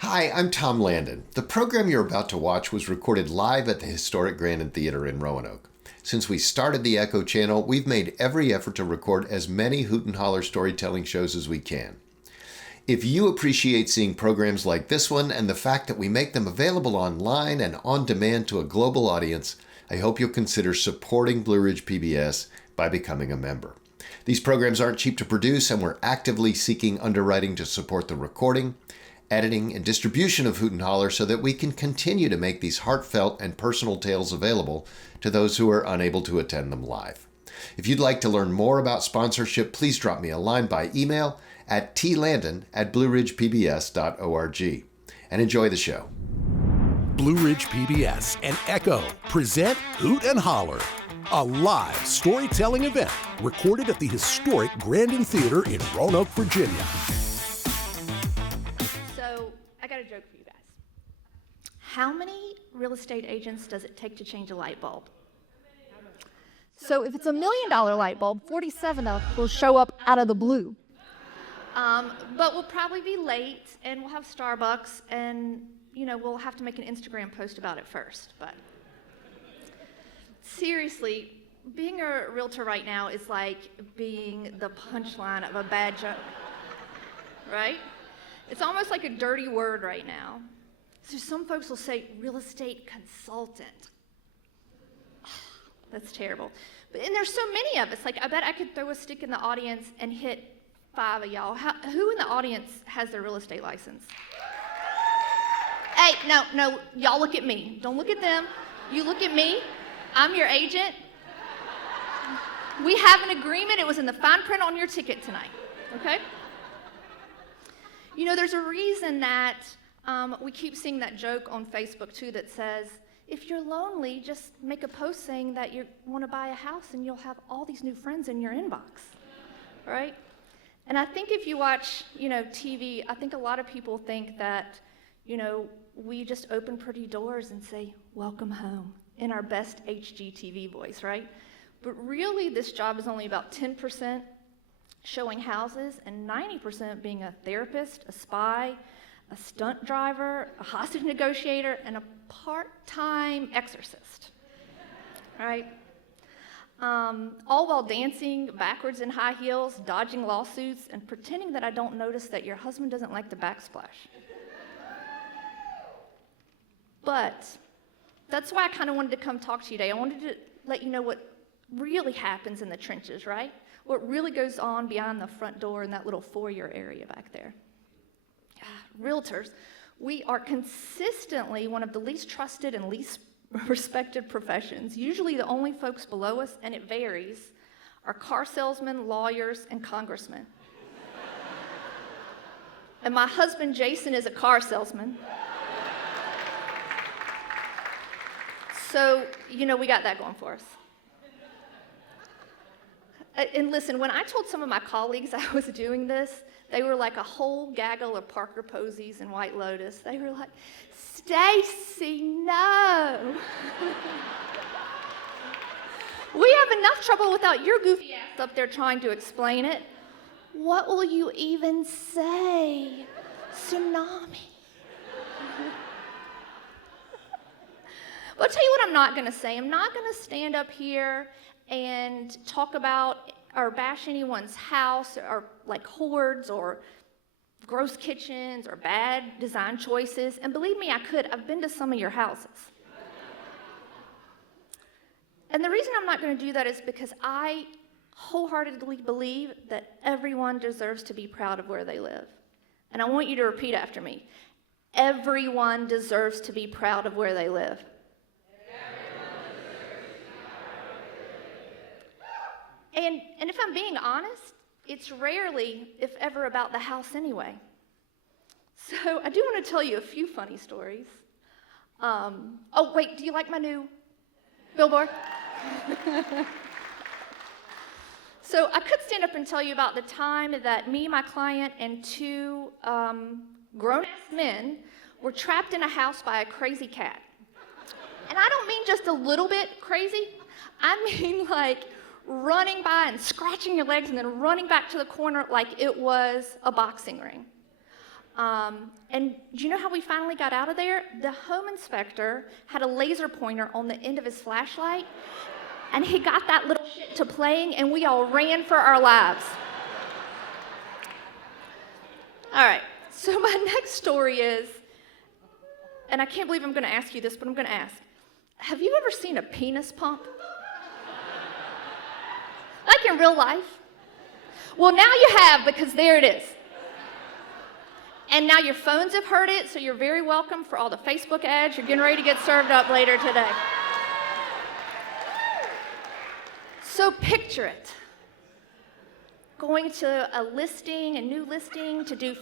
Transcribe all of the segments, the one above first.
Hi, I'm Tom Landon. The program you're about to watch was recorded live at the historic Grandin Theater in Roanoke. Since we started the Echo channel, we've made every effort to record as many Hoot and Holler storytelling shows as we can. If you appreciate seeing programs like this one and the fact that we make them available online and on demand to a global audience, I hope you'll consider supporting Blue Ridge PBS by becoming a member. These programs aren't cheap to produce, and we're actively seeking underwriting to support the recording, editing, and distribution of Hoot and Holler so that we can continue to make these heartfelt and personal tales available to those who are unable to attend them live. If you'd like to learn more about sponsorship, please drop me a line by email at tlandon@blueridgepbs.org. And enjoy the show. Blue Ridge PBS and Echo present Hoot and Holler, a live storytelling event recorded at the historic Grandin Theater in Roanoke, Virginia. A joke for you guys. How many real estate agents does it take to change a light bulb? So if it's $1 million light bulb, 47 of will show up out of the blue. But we'll probably be late, and we'll have Starbucks, and we'll have to make an Instagram post about it first. But seriously, being a realtor right now is like being the punchline of a bad joke, right? It's almost like a dirty word right now. So some folks will say, real estate consultant. That's terrible. And there's so many of us. Like, I bet I could throw a stick in the audience and hit 5 of y'all. Who in the audience has their real estate license? Hey, no, y'all look at me. Don't look at them. You look at me. I'm your agent. We have an agreement. It was in the fine print on your ticket tonight, okay? There's a reason that we keep seeing that joke on Facebook, too, that says, if you're lonely, just make a post saying that you want to buy a house and you'll have all these new friends in your inbox, right? And I think if you watch, TV, I think a lot of people think that, we just open pretty doors and say, welcome home, in our best HGTV voice, right? But really, this job is only about 10% showing houses, and 90% being a therapist, a spy, a stunt driver, a hostage negotiator, and a part-time exorcist, right? All while dancing backwards in high heels, dodging lawsuits, and pretending that I don't notice that your husband doesn't like the backsplash. But that's why I kind of wanted to come talk to you today. I wanted to let you know what really happens in the trenches, right? What really goes on beyond the front door in that little foyer area back there. Realtors, we are consistently one of the least trusted and least respected professions. Usually the only folks below us, and it varies, are car salesmen, lawyers, and congressmen. And my husband, Jason, is a car salesman. So, we got that going for us. And listen, when I told some of my colleagues I was doing this, they were like a whole gaggle of Parker Posies and White Lotus. They were like, Stacey, no. We have enough trouble without your goofy ass up there trying to explain it. What will you even say? Tsunami. But I'll tell you what I'm not going to say. I'm not going to stand up here and talk about or bash anyone's house or like hoards or gross kitchens or bad design choices. And believe me, I could. I've been to some of your houses. And the reason I'm not going to do that is because I wholeheartedly believe that everyone deserves to be proud of where they live. And I want you to repeat after me. Everyone deserves to be proud of where they live. And if I'm being honest, it's rarely, if ever, about the house anyway. So I do want to tell you a few funny stories. Oh, wait, do you like my new billboard? So I could stand up and tell you about the time that me, my client, and 2 grown-ass men were trapped in a house by a crazy cat. And I don't mean just a little bit crazy. I mean like running by and scratching your legs and then running back to the corner like it was a boxing ring. And do you know how we finally got out of there? The home inspector had a laser pointer on the end of his flashlight, and he got that little shit to playing, and we all ran for our lives. All right, so my next story is, and I can't believe I'm going to ask you this, but I'm going to ask. Have you ever seen a penis pump? Like in real life? Well, now you have, because there it is. And now your phones have heard it, so you're very welcome for all the Facebook ads you're getting ready to get served up later today. So picture it. Going to a listing, a new listing, to do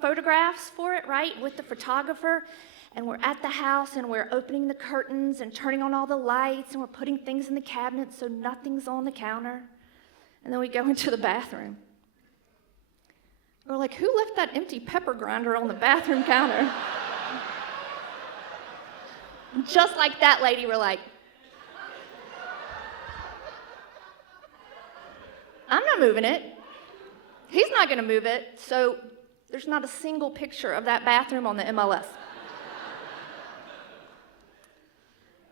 photographs for it, right, with the photographer. And we're at the house, and we're opening the curtains and turning on all the lights, and we're putting things in the cabinet so nothing's on the counter. And then we go into the bathroom. We're like, who left that empty pepper grinder on the bathroom counter? Just like that lady, we're like, I'm not moving it. He's not going to move it. So there's not a single picture of that bathroom on the MLS.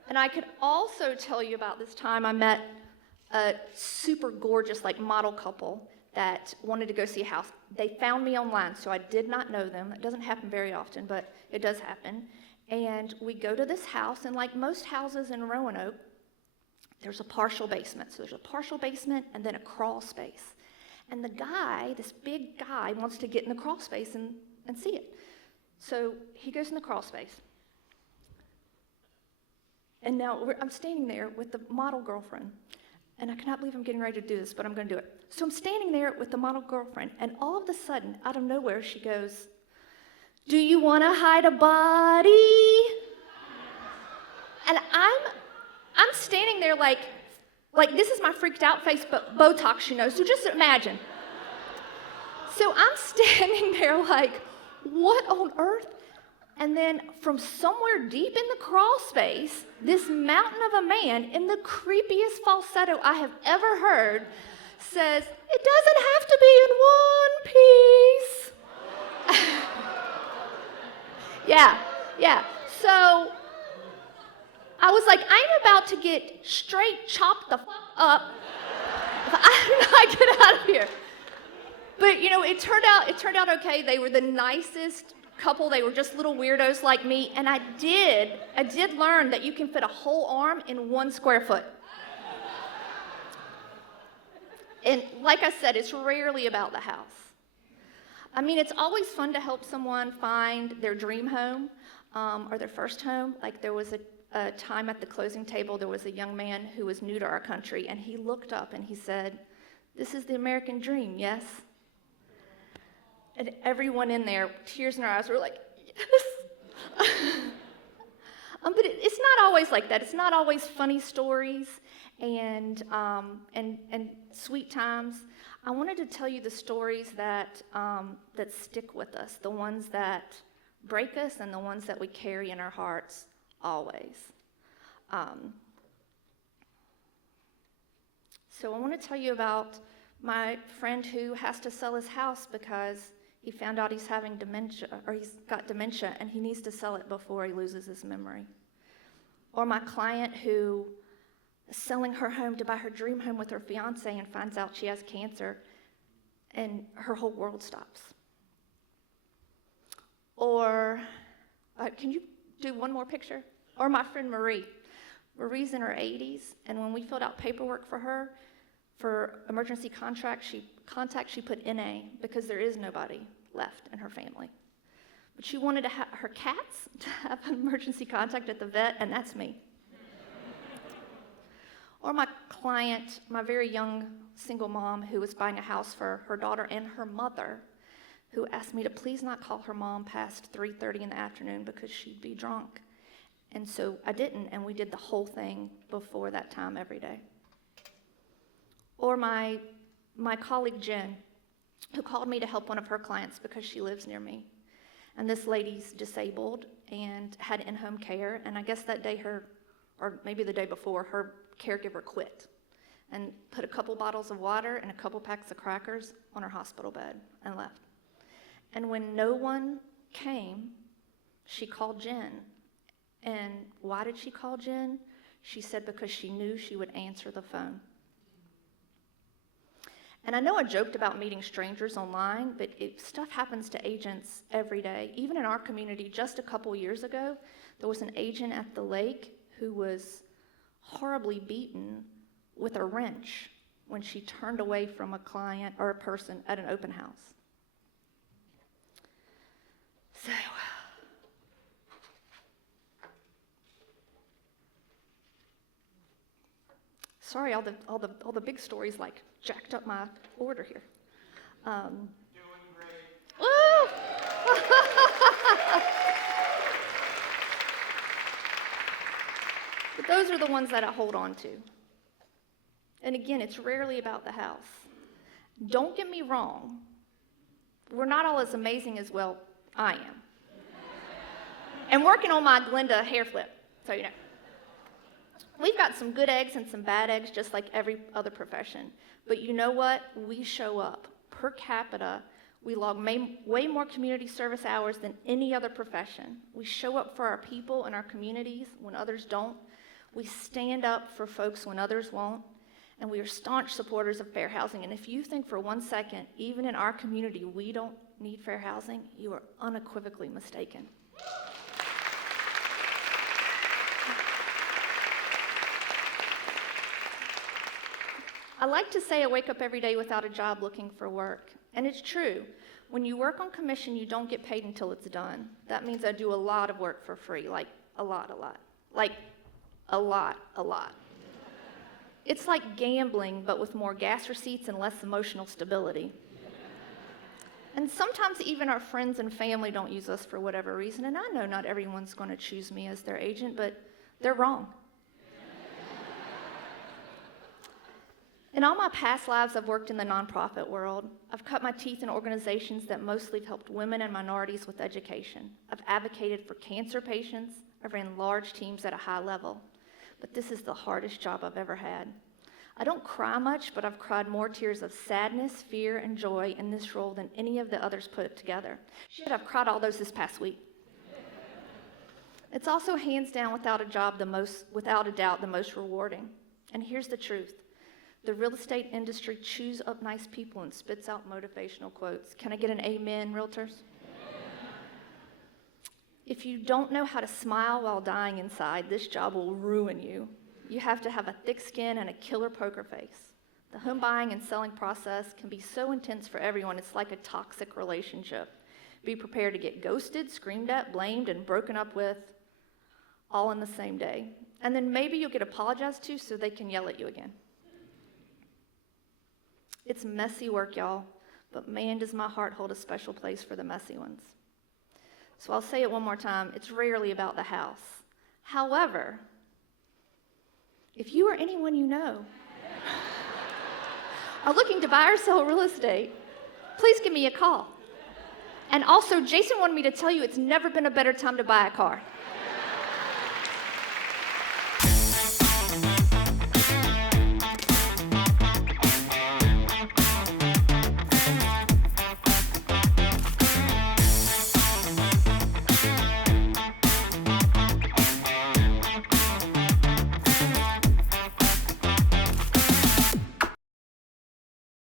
And I could also tell you about this time I met a super gorgeous, like, model couple that wanted to go see a house. They found me online, so I did not know them. It doesn't happen very often, but it does happen. And we go to this house, and like most houses in Roanoke, there's a partial basement. So there's a partial basement and then a crawl space. And the guy, this big guy, wants to get in the crawl space and see it. So he goes in the crawl space. And now I'm standing there with the model girlfriend. And I cannot believe I'm getting ready to do this, but I'm going to do it. So I'm standing there with the model girlfriend, and all of a sudden, out of nowhere, she goes, "Do you want to hide a body?" And I'm standing there like this is my freaked out face, but Botox, you know, so just imagine. So I'm standing there like, what on earth? And then from somewhere deep in the crawl space, this mountain of a man in the creepiest falsetto I have ever heard says, "It doesn't have to be in one piece." Yeah. So I was like, I'm about to get straight chopped the fuck up if I do not get out of here. But you know, it turned out okay. They were the nicest couple. They were just little weirdos like me, and I did learn that you can fit a whole arm in 1 square foot. And like I said, it's rarely about the house. I mean, it's always fun to help someone find their dream home or their first home. Like there was a time at the closing table, there was a young man who was new to our country, and he looked up and he said, "This is the American dream, yes?" And everyone in there, tears in our eyes, were like, yes. But it's not always like that. It's not always funny stories and sweet times. I wanted to tell you the stories that stick with us, the ones that break us and the ones that we carry in our hearts always. So I want to tell you about my friend who has to sell his house because he found out he's having dementia, or he's got dementia, and he needs to sell it before he loses his memory. Or my client who is selling her home to buy her dream home with her fiance and finds out she has cancer, and her whole world stops. Or, can you do one more picture? Or my friend Marie. Marie's in her 80s, and when we filled out paperwork for her, for emergency contact, she put NA because there is nobody left in her family. But she wanted to have her cats to have an emergency contact at the vet, and that's me. Or my client, my very young single mom who was buying a house for her daughter and her mother, who asked me to please not call her mom past 3:30 in the afternoon because she'd be drunk. And so I didn't, and we did the whole thing before that time every day. Or my colleague Jen, who called me to help one of her clients because she lives near me. And this lady's disabled and had in-home care, and I guess that day or maybe the day before, her caregiver quit and put a couple bottles of water and a couple packs of crackers on her hospital bed and left. And when no one came, she called Jen. And why did she call Jen? She said because she knew she would answer the phone. And I know I joked about meeting strangers online, but stuff happens to agents every day. Even in our community, just a couple years ago, there was an agent at the lake who was horribly beaten with a wrench when she turned away from a client or a person at an open house. So, sorry, all the big stories like jacked up my order here. Doing great. Woo! But those are the ones that I hold on to. And again, it's rarely about the house. Don't get me wrong. We're not all as amazing as, well, I am. And working on my Glenda hair flip, so you know. We've got some good eggs and some bad eggs, just like every other profession. But you know what? We show up. Per capita, we log way more community service hours than any other profession. We show up for our people and our communities when others don't. We stand up for folks when others won't. And we are staunch supporters of fair housing. And if you think for 1 second, even in our community, we don't need fair housing, you are unequivocally mistaken. I like to say I wake up every day without a job looking for work. And it's true. When you work on commission, you don't get paid until it's done. That means I do a lot of work for free, like a lot. Like a lot. It's like gambling, but with more gas receipts and less emotional stability. And sometimes even our friends and family don't use us for whatever reason. And I know not everyone's going to choose me as their agent, but they're wrong. In all my past lives, I've worked in the nonprofit world. I've cut my teeth in organizations that mostly have helped women and minorities with education. I've advocated for cancer patients. I've ran large teams at a high level. But this is the hardest job I've ever had. I don't cry much, but I've cried more tears of sadness, fear, and joy in this role than any of the others put together. Shit, I've cried all those this past week. It's also hands down, without a doubt, the most rewarding. And here's the truth. The real estate industry chews up nice people and spits out motivational quotes. Can I get an amen, realtors? If you don't know how to smile while dying inside, this job will ruin you. You have to have a thick skin and a killer poker face. The home buying and selling process can be so intense for everyone, it's like a toxic relationship. Be prepared to get ghosted, screamed at, blamed, and broken up with, all in the same day. And then maybe you'll get apologized to so they can yell at you again. It's messy work, y'all, but man, does my heart hold a special place for the messy ones. So I'll say it one more time, it's rarely about the house. However, if you or anyone you know are looking to buy or sell real estate, please give me a call. And also, Jason wanted me to tell you it's never been a better time to buy a car.